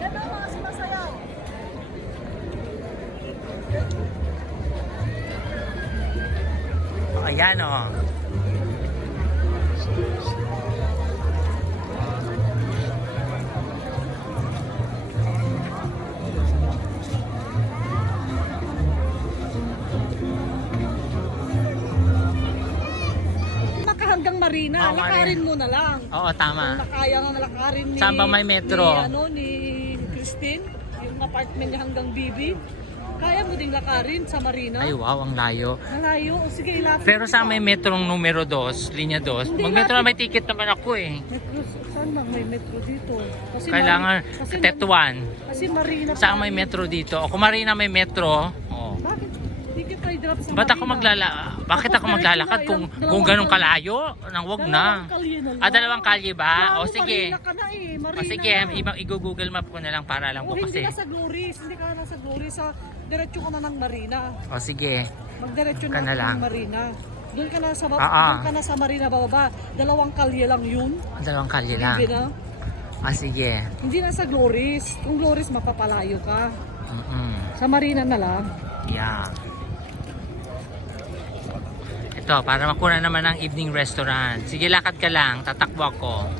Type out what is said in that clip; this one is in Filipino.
Yan ang mga sumasayaw. Ayan o. Hanggang Marina, Oo, lakarin mo na lang. Oo, tama. Kung nakaya nga lakarin ni... Saan ba may metro? Ni Christine, yung apartment niya hanggang Bibi. Kaya mo ding lakarin sa Marina. Ay, wow, ang layo. Malayo. O sige, ilapit. Pero sa may metrong numero 2, linya 2, Hindi, mag-metro na lapit. may ticket naman ako eh. Metro, saan lang may metro dito? Kasi Kailangan, kasi Tetuan. Kasi Marina. Saan may metro dito? O kung Marina may metro, oh. Bakit? Hindi kita i-drop sa Bakit ako bakit ako maglalakad kung ganun kalayo? Nang wag na. Dalawang kalye ba? O sige. O sige, i-google map ko na lang para lang po Hindi kasi. ka sa Glories, hindi ka na sa Glories, sa diretso ka na ng Marina. O sige. Magdiretso Ka na na lang. ng Marina. Doon ka na sa Ah. doon ka na sa Marina bababa. Dalawang kalye lang yun. Dalawang kalye lang. Bibi na. Sige. Hindi na sa Glories. Kung Glories mapapalayo ka. Sa Marina na lang. Yeah. Ito, para makuha naman ng evening restaurant. Sige, lakad ka lang. Tatakbo ako.